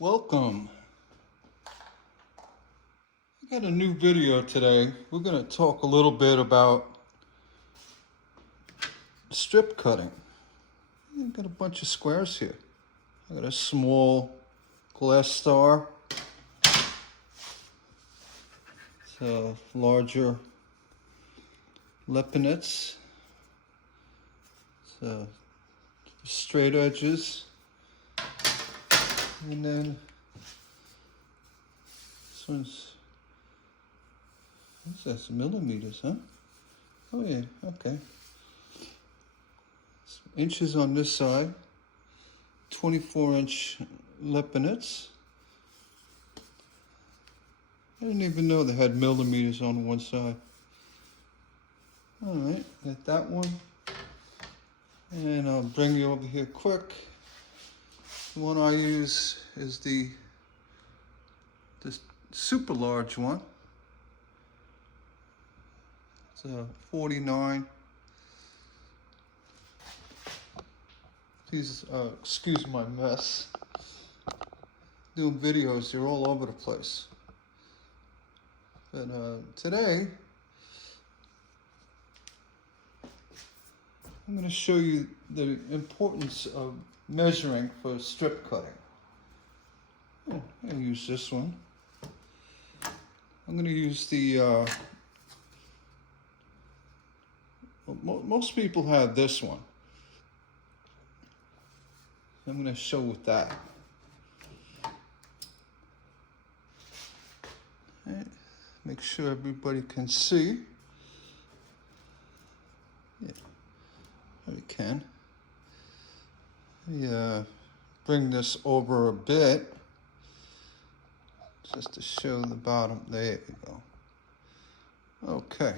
Welcome. I got a new video today. We're going to talk a little bit about strip cutting. I've got a bunch of squares here. I got a small glass star. It's a larger Lepinets. It's straight edges. And then this one's, what's that, millimeters, huh? Oh yeah, okay. Inches on this side, 24-inch Lepinets. I didn't even know they had millimeters on one side. All right, got that one. And I'll bring you over here quick. The one I use is this super large one. It's a 49. These, excuse my mess. Doing videos, they're all over the place. But today, I'm going to show you the importance of measuring for strip cutting. Oh, I'll use this one. I'm going to use the, most people have this one. I'm going to show with that. Right. Make sure everybody can see. Yeah, we can. Yeah, bring this over a bit just to show the bottom. There you go. Okay.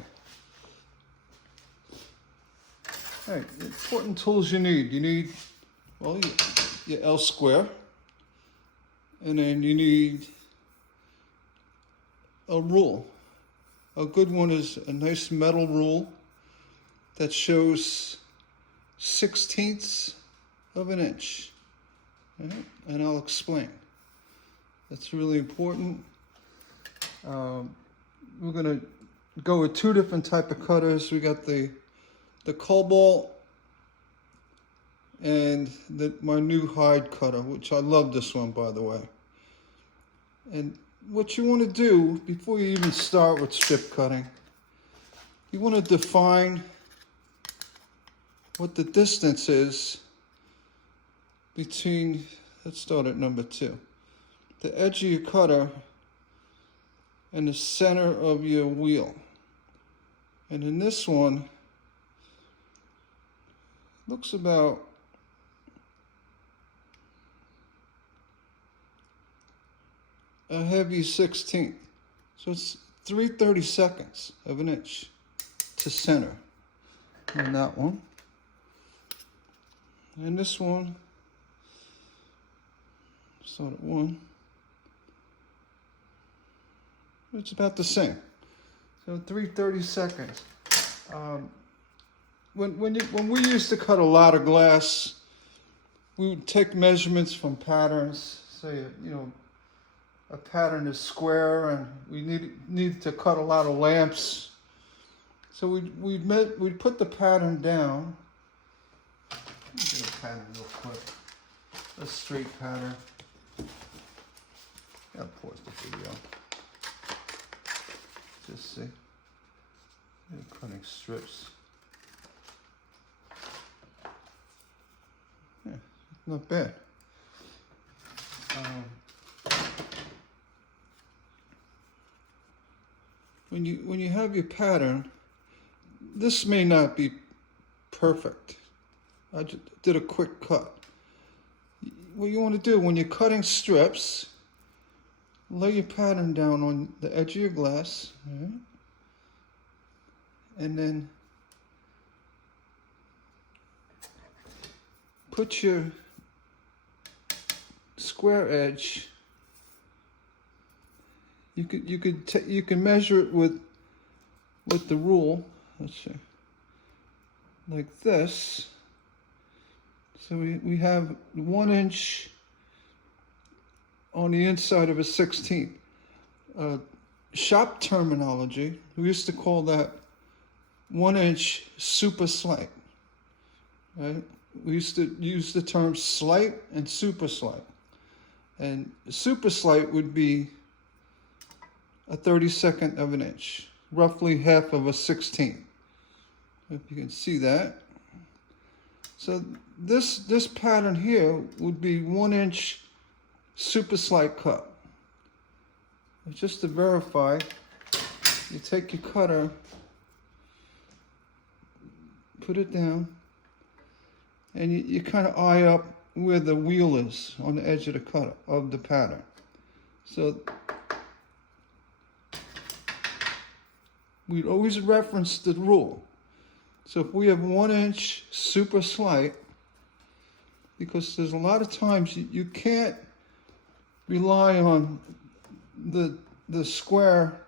All right, important tools you need. You need, well, your L square, and then you need a rule. A good one is a nice metal rule that shows 1/16 of an inch. Right? And I'll explain. That's really important. We're going to go with two different type of cutters. We got the Cobalt and my new hide cutter, which I love this one, by the way. And what you want to do before you even start with strip cutting, you want to define what the distance is between, let's start at number 2, the edge of your cutter and the center of your wheel. And in this one, looks about a heavy 1/16. So it's 3/32 of an inch to center on that one. And this one, start at 1. It's about the same. So 3/32. When we used to cut a lot of glass, we would take measurements from patterns. Say, a pattern is square, and we needed to cut a lot of lamps. So we'd put the pattern down. Let me get a pattern real quick. A straight pattern. I'll pause the video. Just see. They're cutting strips. Yeah, not bad. When you have your pattern, this may not be perfect. I just did a quick cut. What you want to do when you're cutting strips, lay your pattern down on the edge of your glass, right? And then put your square edge. You can measure it with the rule. Let's see, like this. So we have 1 inch on the inside of a 16th. Shop terminology, we used to call that 1-inch super slight. Right? We used to use the term slight and super slight. And super slight would be a 32nd of an inch, roughly half of a 16th. If you can see that. So this pattern here would be 1-inch super slight cut. Just to verify, you take your cutter, put it down, and you kind of eye up where the wheel is on the edge of the cutter of the pattern. So we'd always reference the rule. So if we have 1-inch super slight, because there's a lot of times you can't rely on the square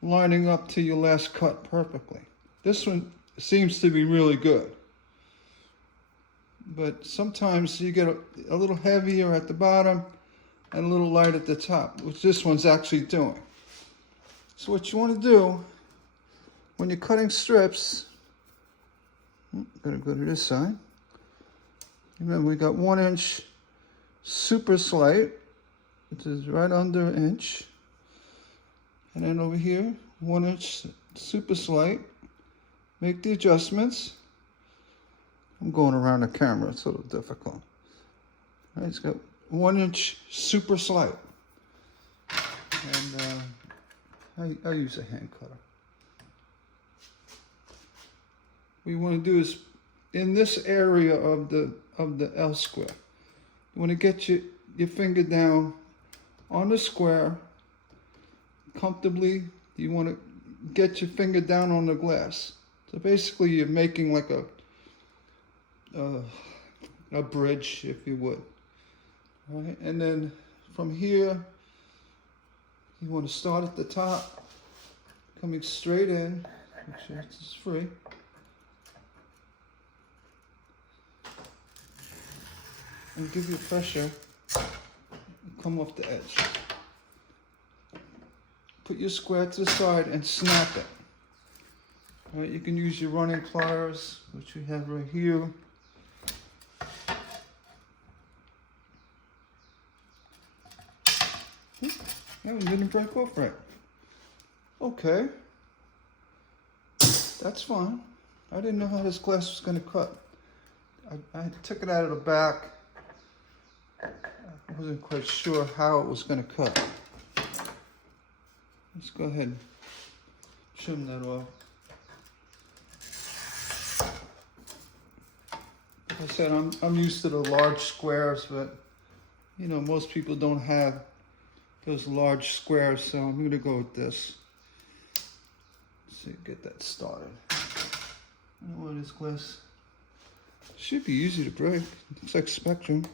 lining up to your last cut perfectly. This one seems to be really good. But sometimes you get a little heavier at the bottom and a little light at the top, which this one's actually doing. So what you want to do when you're cutting strips, gotta go to this side. Remember, we got 1-inch super slight, which is right under an inch. And then over here, 1-inch super slight. Make the adjustments. I'm going around the camera, it's a little difficult. All right, it's got 1-inch super slight. And I use a hand cutter. What you want to do is, in this area of the L square, you want to get your finger down on the square comfortably. You want to get your finger down on the glass. So basically you're making like a bridge, if you would. All right, and then from here, you want to start at the top, coming straight in. Make sure it's free. And give you pressure, come off the edge. Put your square to the side and snap it. All right, you can use your running pliers, which we have right here. Yeah, we didn't break off right. Okay, that's fine. I didn't know how this glass was going to cut. I took it out of the back. I wasn't quite sure how it was going to cut. Let's go ahead and trim that off. Like I said, I'm used to the large squares, but you know, most people don't have those large squares, so I'm going to go with this. Let's see, get that started. I don't know what this glass should be easy to break. Looks like Spectrum.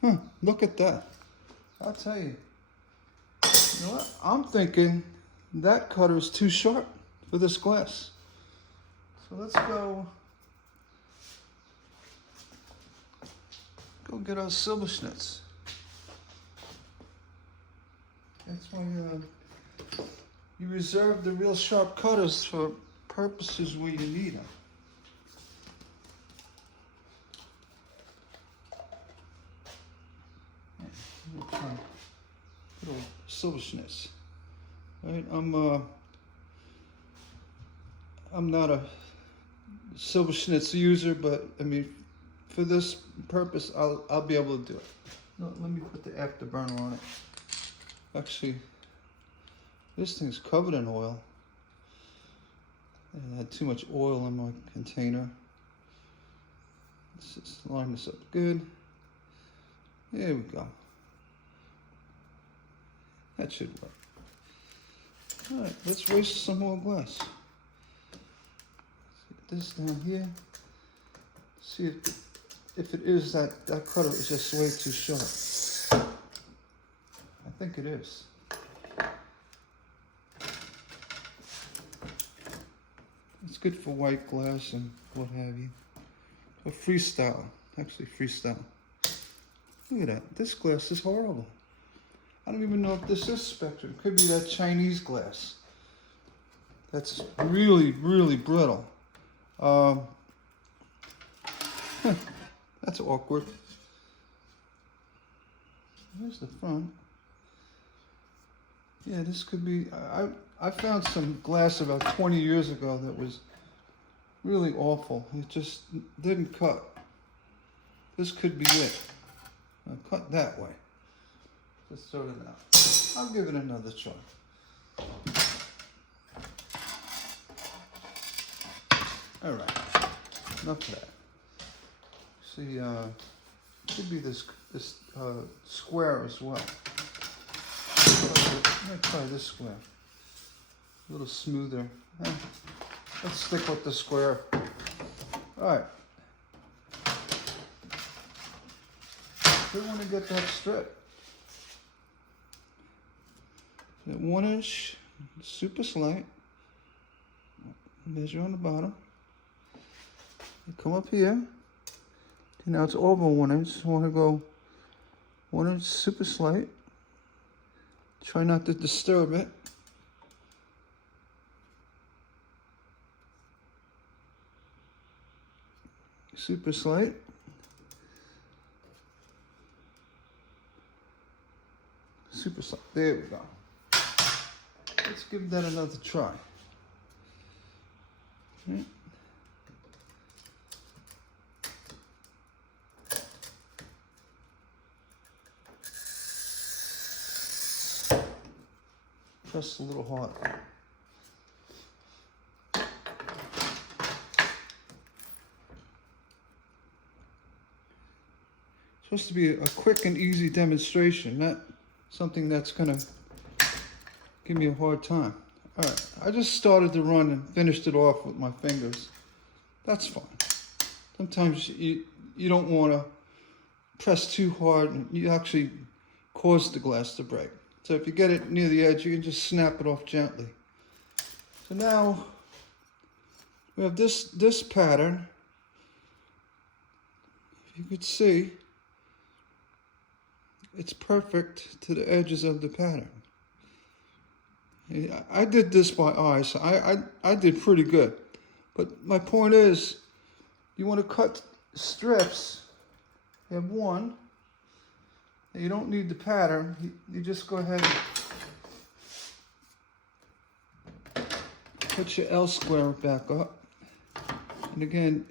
Huh, look at that. I'll tell you. You know what? I'm thinking that cutter is too sharp for this glass. So let's go get our silver schnitz. That's why you reserve the real sharp cutters for purposes where you need them. Little silver schnitz. Right? I'm not a silver schnitz user, but I mean, for this purpose, I'll be able to do it. No, let me put the afterburner on it. Actually, this thing's covered in oil. I had too much oil in my container. Let's just line this up good. There we go. That should work. All right, let's waste some more glass. Let's get this down here. See if it is that cutter is just way too sharp. I think it is. It's good for white glass and what have you. Or freestyle, actually freestyle. Look at that. This glass is horrible. I don't even know if this is Spectrum. It could be that Chinese glass. That's really, really brittle. That's awkward. Here's the front. Yeah, this could be, I found some glass about 20 years ago that was really awful. It just didn't cut. This could be it. I'll cut that way. Just throw it out. I'll give it another try. All right, enough of that. See, could be this square as well. I'm gonna try this square. A little smoother. Let's stick with the square. All right. We want to get that strip. That 1 inch, super slight. Measure on the bottom. Come up here. Now it's over 1 inch. So I want to go 1 inch super slight. Try not to disturb it. Super slight. Super slight. There we go. Let's give that another try. Okay. Press a little hard. Supposed to be a quick and easy demonstration, not something that's gonna give me a hard time. All right, I just started to run and finished it off with my fingers. That's fine. Sometimes you don't want to press too hard and you actually cause the glass to break. So if you get it near the edge, you can just snap it off gently. So now we have this pattern. If you could see, it's perfect to the edges of the pattern. I did this by eye, so I did pretty good. But my point is, you want to cut strips. You have one. You don't need the pattern. You just go ahead and put your L square back up. And again,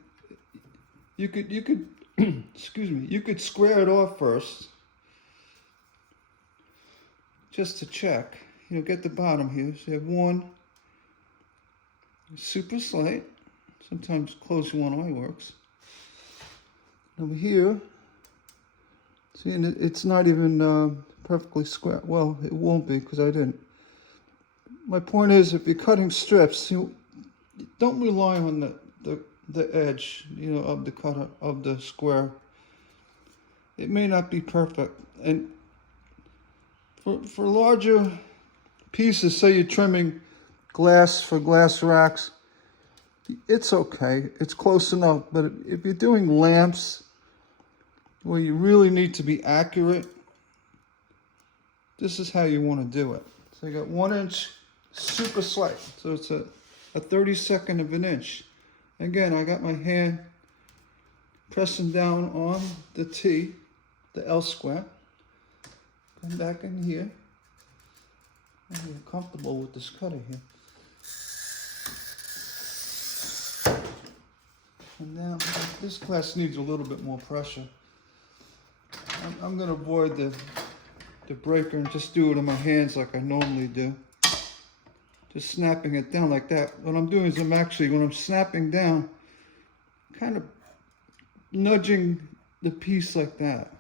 you could excuse me, you could square it off first, just to check. Get the bottom here. So you have one super slight. Sometimes closing one eye works. Over here, see, and it's not even perfectly square. Well, it won't be because I didn't. My point is, if you're cutting strips, you don't rely on the edge, of the cut of the square. It may not be perfect, and for larger pieces, say you're trimming glass for glass racks, it's okay. It's close enough. But if you're doing lamps where you really need to be accurate, this is how you want to do it. So you got 1 inch super slight. So it's a 32nd of an inch. Again, I got my hand pressing down on the T, the L square. Come back in here. I'm comfortable with this cutter here. And now this glass needs a little bit more pressure. I'm going to avoid the breaker and just do it in my hands like I normally do. Just snapping it down like that. What I'm doing is when I'm snapping down, kind of nudging the piece like that.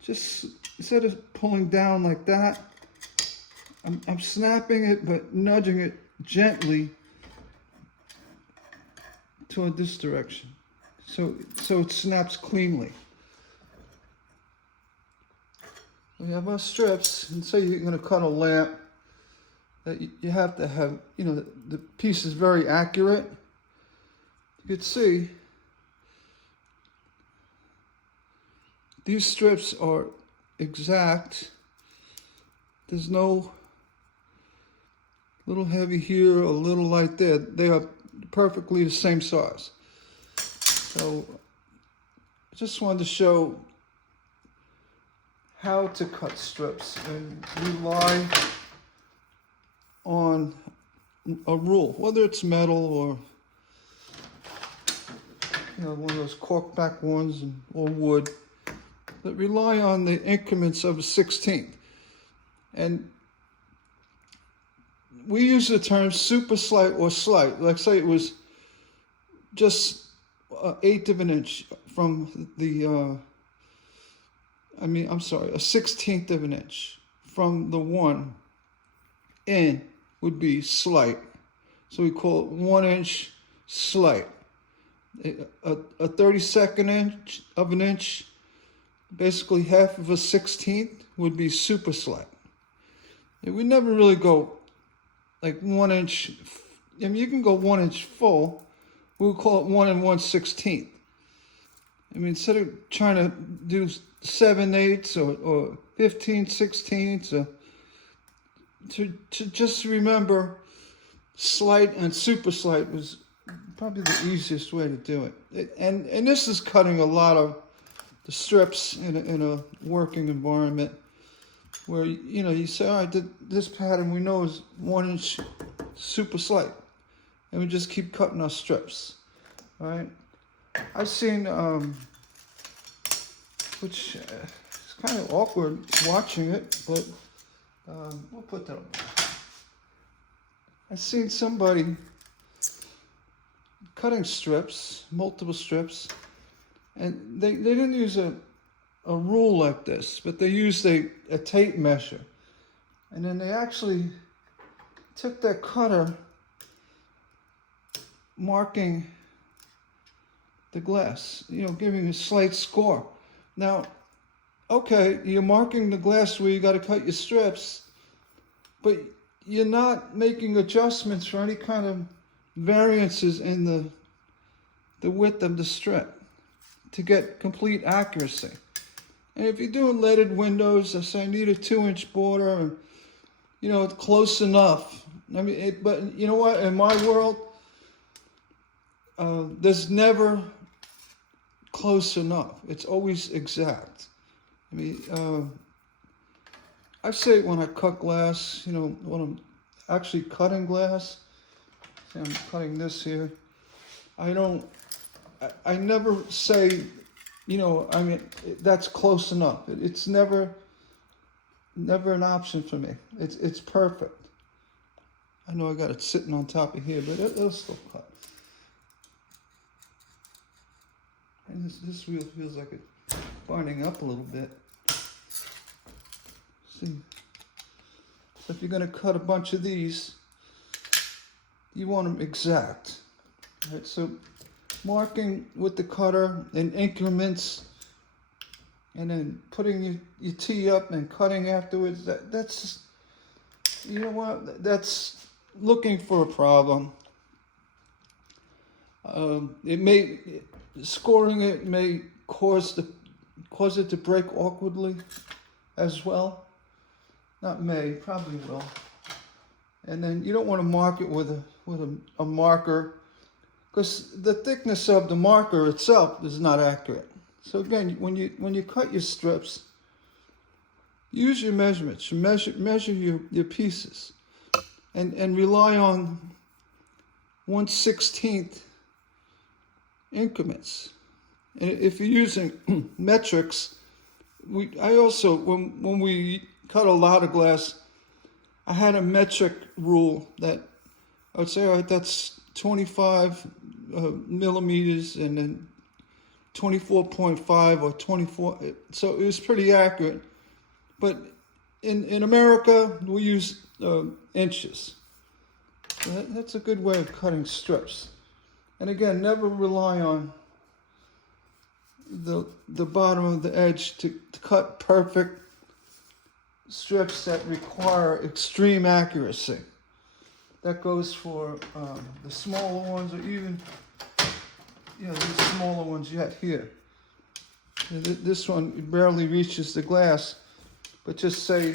Just instead of pulling down like that, I'm snapping it but nudging it gently toward this direction, so it snaps cleanly. We have our strips, and say you're going to cut a lamp, that you have to have, the piece is very accurate. You could see these strips are exact. There's no little heavy here, a little light there. They are perfectly the same size. So I just wanted to show how to cut strips and rely on a rule, whether it's metal or one of those corkback ones or wood, that rely on the increments of a 16th. And we use the term super slight or slight. Like say it was just 1/8 of an inch from the, a 1/16 of an inch from the one in would be slight. So we call it 1 inch slight. A 32nd inch of an inch, basically half of a 16th, would be super slight. And we never really go like 1 inch. I mean, you can go 1 inch full. We'll call it 1 1/16. I mean, instead of trying to do 7/8 or 15/16, to just remember slight and super slight was probably the easiest way to do it. And this is cutting a lot of the strips in a working environment where, you say, all right, this pattern we know is 1 inch super slight. And we just keep cutting our strips, all right? I've seen, which is kind of awkward watching it, but we'll put that up. I've seen somebody cutting strips, multiple strips, and they didn't use a rule like this, but they used a tape measure. And then they actually took their cutter, marking the glass, giving a slight score. Now, okay, you're marking the glass where you got to cut your strips, but you're not making adjustments for any kind of variances in the width of the strip to get complete accuracy. And if you're doing leaded windows, I say I need a 2-inch border, and it's close enough. I mean, but you know what? In my world, there's never close enough. It's always exact. I mean, I say when I cut glass, when I'm actually cutting glass, see, I'm cutting this here. I never say, that's close enough. It's never an option for me. It's perfect. I know I got it sitting on top of here, but it'll still cut. And this wheel feels like it's binding up a little bit. See, so if you're going to cut a bunch of these, you want them exact. All right, so marking with the cutter in increments, and then putting your tee up and cutting afterwards, that's, that's looking for a problem. Scoring it may cause it to break awkwardly as well. Not may, probably will. And then you don't want to mark it with a marker, because the thickness of the marker itself is not accurate. So again, when you cut your strips, use your measurements. Measure your pieces, and rely on 1/16 increments. And if you're using metrics, I also when we cut a lot of glass, I had a metric rule that I would say, all right, that's 25 millimeters, and then 24.5 or 24. So it was pretty accurate. But in America, we use inches. So that's a good way of cutting strips. And again, never rely on the bottom of the edge to cut perfect strips that require extreme accuracy. That goes for the smaller ones, or even these smaller ones you have here. This one barely reaches the glass, but just say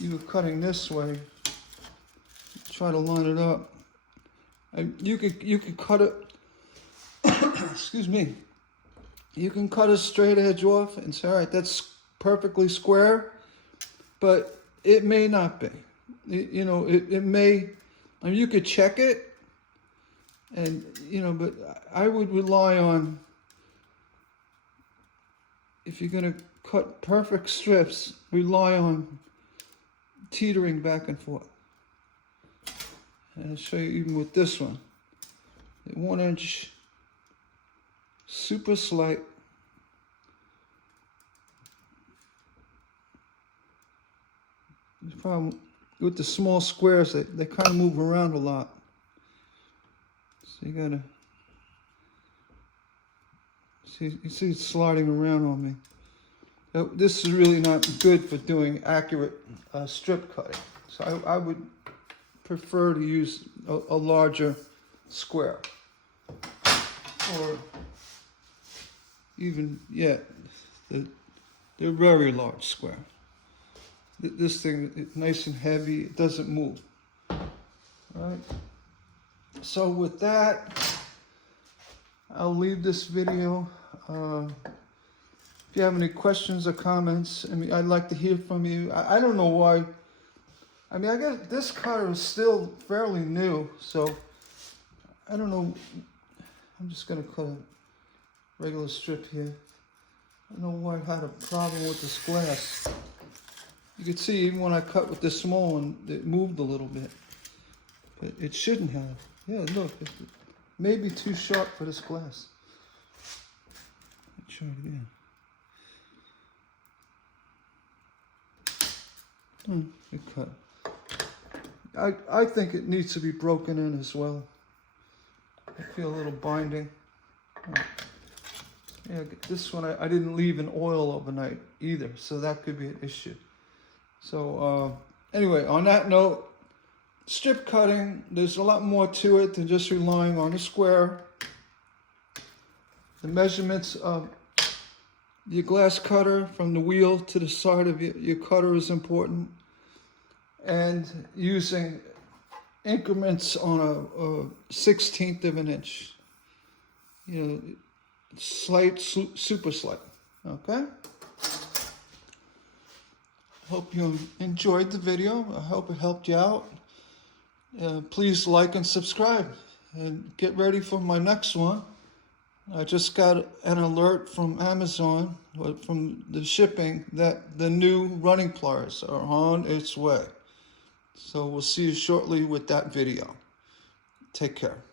you were cutting this way, try to line it up. And you could cut it, excuse me, you can cut a straight edge off and say, all right, that's perfectly square, but it may not be. You know, it may, I mean, you could check it, and, you know, but I would rely on, if you're going to cut perfect strips, rely on teetering back and forth. And I'll show you even with this one. 1 inch, super slight. The problem with the small squares, they kind of move around a lot. So you gotta, you see it's sliding around on me. This is really not good for doing accurate strip cutting. So I would prefer to use a larger square. Or even, yeah, the very large square. This thing is nice and heavy, it doesn't move. All right. So with that, I'll leave this video. If you have any questions or comments, I mean, I'd like to hear from you. I don't know why. I mean, I guess this cutter is still fairly new, so I don't know. I'm just gonna cut a regular strip here. I don't know why I had a problem with this glass. You can see even when I cut with this small one, it moved a little bit. But it shouldn't have. Yeah, look, it may be too sharp for this glass. Let's try it again. Good cut. I think it needs to be broken in as well. I feel a little binding. Yeah, this one I didn't leave in oil overnight either, so that could be an issue. So anyway, on that note, strip cutting, there's a lot more to it than just relying on a square. The measurements of your glass cutter from the wheel to the side of your cutter is important. And using increments on a 1/16 of an inch. You know, slight, super slight, okay? Hope you enjoyed the video. I hope it helped you out. Please like and subscribe and get ready for my next one. I just got an alert from Amazon, from the shipping, that the new running pliers are on its way. So we'll see you shortly with that video. Take care.